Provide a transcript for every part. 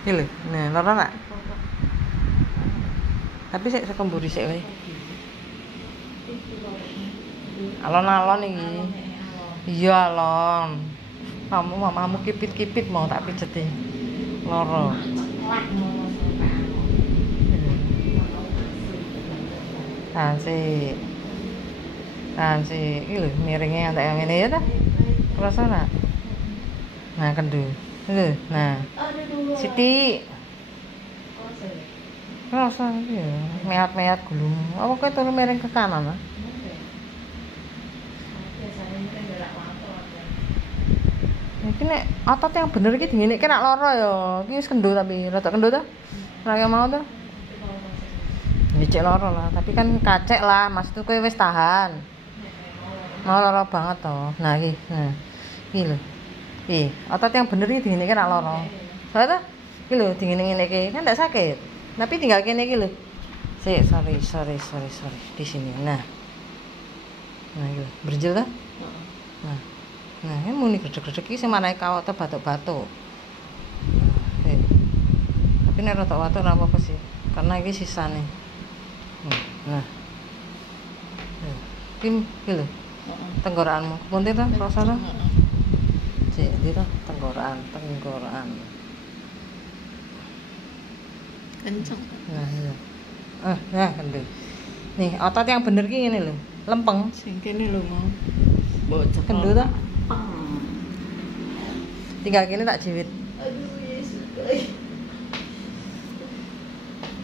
Iki lho, nah lara nak. Tapi sik sekemburi sik wae. Alon-alon iki. Iya alon. Kamu mamamu kipit-kipit mau tak pijeti. Loro. Tansik. Tansik. Iki lho miringnya antek yang ngene ya ta? Rasana. Nah, kendu. Lho, nah. Siti. Rasa iki ya, meat-meat gulung. Apa kowe turu miring ke kanan, ta? Iki nek otot yang bener iki dingineke nak lara ya. Iki wis kendho tapi rada kendho ta? Ora mau ta? Dicek lara lah, tapi kan kacek lah, maksudku kowe wis tahan. Mau lara banget toh. Nah iki, nah. Iki lho. Iki, otot yang bener iki dingineke nak lara. Soale ta? Iki lho dingin-ngene iki kan ndak sakit. Tapi tinggal kene iki lho. Sik, sorry. Di sini. Nah. Nah iki lho, berjel ta? Nah, ini muni gredeg-gredeg iki sing marahi kawat batuk-batuk. Tapi nek rada batuk ora apa-apa sih. Karena iki sisane. Nah. Iki lho. Tenggorokanmu. Punten ta rasane? Sik, iki ta tenggorokan. Kenceng. Nah, iya. Nah, kendel. Nih, otot yang bener ki ngene lho. Lempeng. Sing kene lho mau. Bocok. Kendel ta? Tinggal kene tak jiwit. Aduh, Yesus.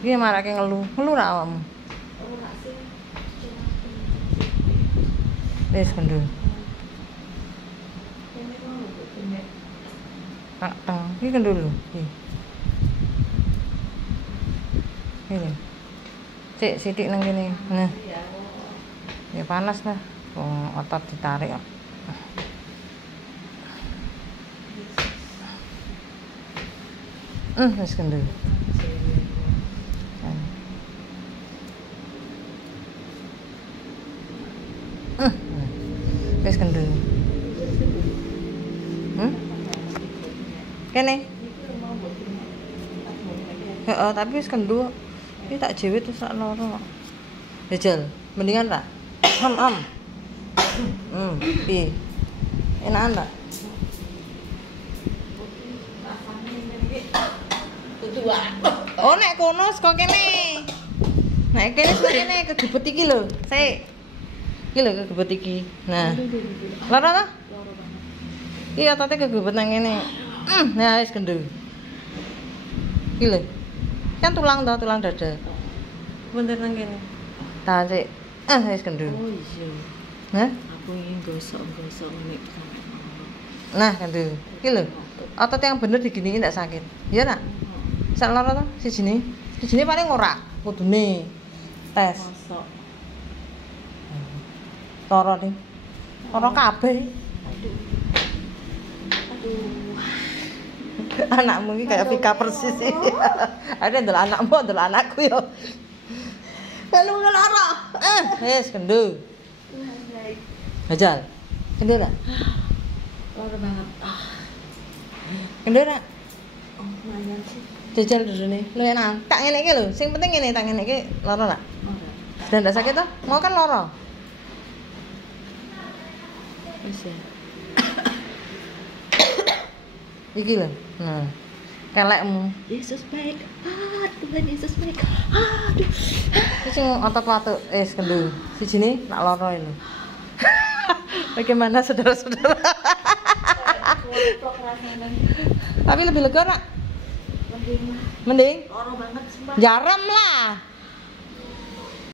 Iki marake ngelu. Ngelu ra awakmu? Ora sih. Wis kendel. Kene mau kene. Tak teng. Iki kendel lho. Iki. Ini. Sik sithik nang kene. Nah. Ya panas lah. Wong otot ditarik kok. Wis kendel. Wis kendel. Kene. Heeh, tapi wis kendel. Iki tak jewit terus sak loro. Jajal, mendingan tak? Piye? Enakan tak? Oh, nek kono saka kene. Nek kene saka kene kegebet iki lho. Sik. Iki lho kegebet iki. Nah. Lara ta? Loro banget. Iki otote kegebet nang kene. Nah, wis kendel. Iki lho. Kan tulang dada. Bener nang kene. Tahan sik. Wis kendel. Oh iya. Hah? Aku ingin gosok nek sampe. Nah, kendel. Iki lho. Otot yang bener diginiin ndak sakit. Iya nak? Sak lara to sijine. Sijine paling ora kudune tes. Gosok. Lara ning. Lara kabeh. Aduh. Anakmu iki kayak Vika persis sih. Ada ndelok anakmu, ndelok anakku ya. Kalau lara. Wis kendel. Hajal. Kendel tak? Loro banget. Kendel tak? Oh, lumayan sih. Jajal dene. Lho enak. Tak ngene iki lho. Sing penting ngene, tak ngene iki lara tak? Ora. Sudah ndak sakit toh? Mau kan lara. Wis ya. Iki lho. Nah. Kelekmu. Yesus baik. Tuhan Yesus baik. Aduh. Iki sing otot watuk kendel. Sijine nak lara lho. Bagaimana saudara-saudara? Tapi lebih lega nak? Mending. Mending? Loro banget sumpah. Jaram lah.